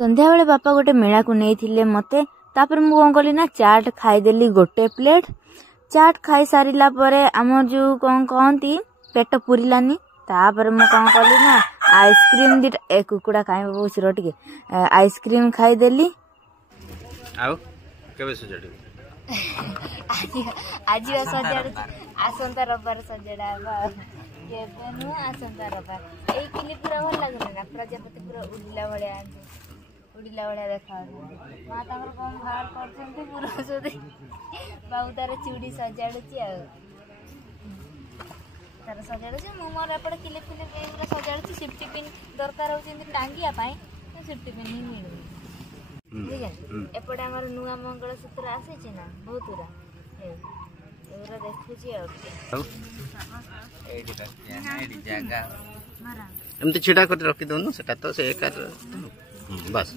संध्या बेले बापा गोटे मेला को नहीं मते तापर मु कौन कली ना चाट खाईदेली गोटे प्लेट। चाट खाई सारिला परे आम जो कौन कहती पेट पुरलानी तापर मु कौन कली ना आइसक्रीम दिटा कुकुड़ा खाई बस टे आइसक्रीम खाईदेली। आज आसंता रविवार सजाड़ा आसंता रविवार यही किली पूरा भल लगे ना प्रजापति पूरा उड़िला भाया देखा माँ तक कौन बाहर कर पूरा सोधे बाबू तार चूड़ी सजाड़ुची तार सजाड़ुची मु मोर एपटे किले फिले पूरा सजाड़ुची सेफ्टी पिन दरकार होती टांगिया सेफ्टी पिन ही मिलू एपटे आमर नुआ मंगलसूत्र आसी ना बहुत पूरा देखुची एमती छिड़ा कर रखी दौन से तो से बस